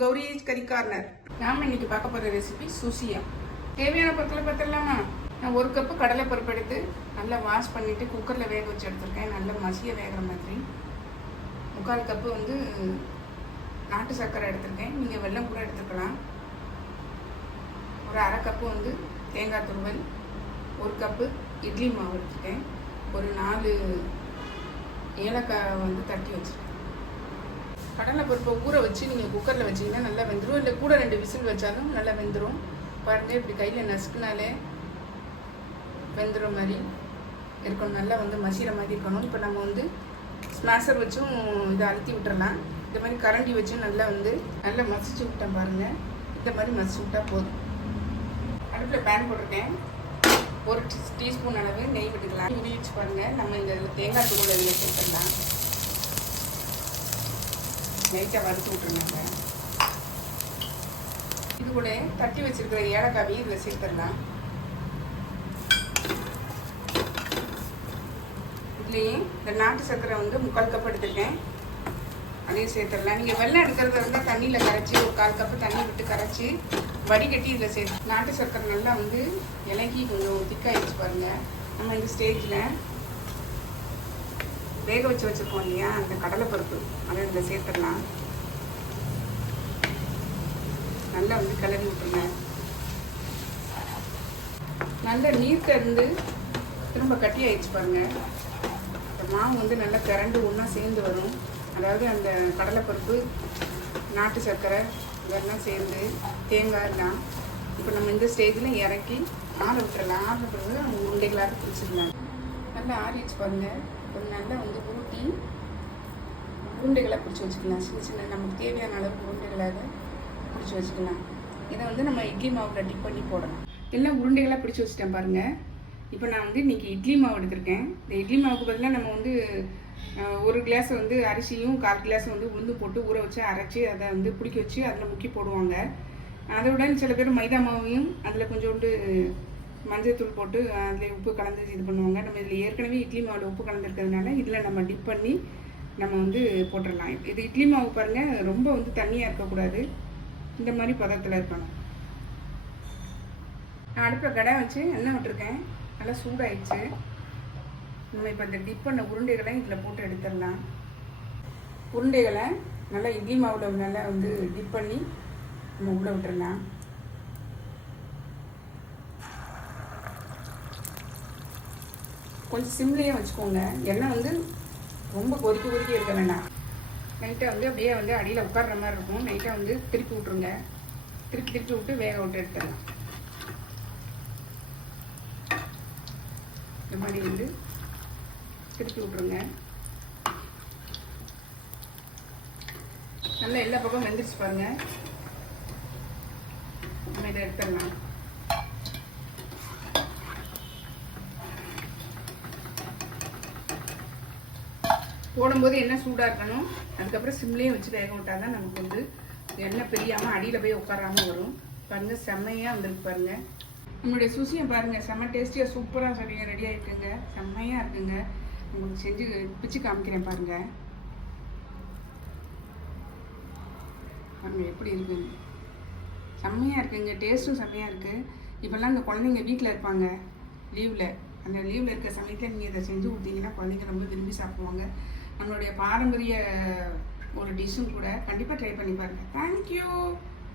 கௌரி கறி கார்னர். நாம இன்னைக்கு பார்க்க போற ரெசிபி சுசியா. தேவையான பொருட்களை பார்த்துடலாமா? நான் 1 கப்பு கடலை பருப்பு எடுத்து நல்லா வாஷ் பண்ணிட்டு குக்கரில் வேக வச்சு எடுத்துருக்கேன். நல்லா மசிய வேகிற மாதிரி. 3/4 கப்பு நாட்டு சர்க்கரை எடுத்திருக்கேன். நீங்கள் வெல்லம் கூட எடுத்துக்கலாம். ஒரு 1/2 கப்பு தேங்காய் துருவல், 1 கப்பு இட்லி மாவு எடுத்துருக்கேன். ஒரு 4 ஏலக்காய் தட்டி வச்சுருக்கேன். கடலை பருப்பை ஊற வச்சு நீங்கள் குக்கரில் வச்சிங்கன்னா நல்லா வெந்துடும். இல்லை கூட 2 விசில் வச்சாலும் நல்லா வெந்துடும். பாருங்கள், இப்படி கையில் நசுக்குனாலே வெந்துடுற மாதிரி இருக்கணும். நல்லா மசிகிற மாதிரி இருக்கணும். இப்போ நம்ம ஸ்மாஷர் வச்சும் இதை அழுத்தி விட்டுறலாம். இந்த மாதிரி கரண்டி வச்சு நல்லா மசிச்சு விட்டேன். பாருங்கள், இந்த மாதிரி மசிச்சு விட்டால் போதும். அடுப்பில் பேன் போட்டிருக்கேன். 1 டீஸ்பூன் அளவு நெய் விட்டுக்கலாம். உரிச்சு பாருங்கள். நம்ம இந்த தேங்காய் தூள் இதில் சேர்த்துடலாம். லைட்டாக வறுத்து விட்டுருந்தாங்க. இது கூட தட்டி வச்சிருக்கிற ஏலக்காய் இதில் சேர்த்துடலாம். இதுலேயும் இந்த நாட்டு சர்க்கரை 3/4 கப் எடுத்துருக்கேன். அதையும் சேர்த்துடலாம். நீங்கள் வெள்ளம் எடுக்கிறத இருந்தால் தண்ணியில் கரைச்சி ஒரு 1/4 கப்பு தண்ணி விட்டு கரைச்சி வடிகட்டி இதில் சேர்த்து. நாட்டு சர்க்கரை நல்லா இலக்கி கொஞ்சம் திக்காகிடுச்சு பாருங்கள். நம்ம இந்த ஸ்டேஜில் வேக வச்சு வச்சுருக்கோம் இல்லையா, அந்த கடலை பருப்பு அதை இதில் சேர்த்துடலாம். நல்லா கிளறி விட்டுருங்க. நல்ல நீர் கறந்து திரும்ப கட்டி ஆயிடுச்சு பாருங்கள். அந்த மாவு நல்லா திரண்டு ஒன்றா சேர்ந்து வரும். அதாவது அந்த கடலைப்பருப்பு, நாட்டு சர்க்கரை இதெல்லாம் சேர்ந்து தேங்காய் எல்லாம். இப்போ நம்ம இந்த ஸ்டேஜில் இறக்கி ஆற விட்டுறலாம். ஆற விட்டுறது நம்ம உருண்டைகளாக பிடிச்சிடலாம். நல்லா ஆறிடுச்சு பாருங்கள். கொஞ்சம் நல்லா ஊட்டி உருண்டைகளாக பிடிச்சி வச்சுக்கலாம். சின்ன சின்ன நமக்கு தேவையான அளவுக்கு உருண்டைகளாக பிடிச்சி வச்சுக்கலாம். இதை நம்ம இட்லி மாவில் டிப் பண்ணி போடலாம். எல்லாம் உருண்டைகளாக பிடிச்சி வச்சுட்டேன் பாருங்கள். இப்போ நான் இன்றைக்கி இட்லி மாவு எடுத்திருக்கேன். இந்த இட்லி மாவுக்கு பதிலாக நம்ம 1 கிளாஸ் அரிசியும் 1/4 கிளாஸ் உளுந்து போட்டு ஊற வச்சு அரைச்சி அதை பிடிக்க வச்சு அதில் முக்கி போடுவாங்க. அதோட சில பேர் மைதா மாவையும் அதில் கொஞ்சோண்டு மஞ்சள் தூள் போட்டு அதில் உப்பு கலந்து இது பண்ணுவாங்க. நம்ம இதில் ஏற்கனவே இட்லி மாவில் உப்பு கலந்துருக்கிறதுனால இதில் நம்ம டிப் பண்ணி நம்ம போட்டுடலாம். இது இட்லி மாவு பாருங்கள், ரொம்ப தண்ணியாக இருக்கக்கூடாது. இந்த மாதிரி பதத்தில் இருக்கணும். நான் அடுப்பில் கடை வச்சு எண்ணெய் விட்டுருக்கேன். நல்லா சூடாயிடுச்சு. நம்ம இப்போ இந்த டிப் பண்ண உருண்டைகளை இதில் போட்டு எடுத்துடலாம். உருண்டைகளை நல்லா இட்லி மாவில் நல்லா டிப் பண்ணி நம்ம உள்ளே விட்டுடலாம். கொஞ்சம் சிம்லேயே வச்சுக்கோங்க. எண்ணெய் ரொம்ப கொதிக்க இருக்க வேண்டாம். நைட்டாக அப்படியே அடியில் உட்கார்ற மாதிரி இருக்கும். நைட்டாக திருப்பி விட்ருங்க. திருப்பி விட்டு வேக விட்டு எடுத்துடலாம். இந்த மாதிரி திருப்பி விட்ருங்க. நல்லா எல்லா பக்கம் வெந்துருச்சு பாருங்கள். நம்ம இதை எடுத்துடலாம். போடும்போது எண்ணெய் சூடாக இருக்கணும். அதுக்கப்புறம் சிம்லேயே வச்சு வேக விட்டால் தான் நமக்கு எண்ணெய் பிரியாமல் அடியில் போய் உட்காராமல் வரும். பாருங்கள், செம்மையாக வந்துருக்கு பாருங்கள். நம்மளுடைய சுசியை பாருங்கள், செம்ம டேஸ்டியாக சூப்பராக ரெடி ஆகிருக்குங்க. செம்மையாக இருக்குங்க. உங்களுக்கு செஞ்சு பிச்சு காமிக்கிறேன் பாருங்கள். பாருங்கள் எப்படி இருக்குங்க. செம்மையாக இருக்குங்க. டேஸ்ட்டும் செம்மையாக இருக்குது. இப்போல்லாம் இந்த குழந்தைங்க வீட்டில் இருப்பாங்க லீவில். அந்த லீவில் இருக்க சமயத்தில் நீங்கள் இதை செஞ்சு கொடுத்தீங்கன்னா குழந்தைங்க ரொம்ப விரும்பி சாப்பிடுவாங்க. நம்மளுடைய பாரம்பரிய ஒரு டிஷ்ஷும் கூட. கண்டிப்பாக ட்ரை பண்ணி பாருங்கள். தேங்க்யூ.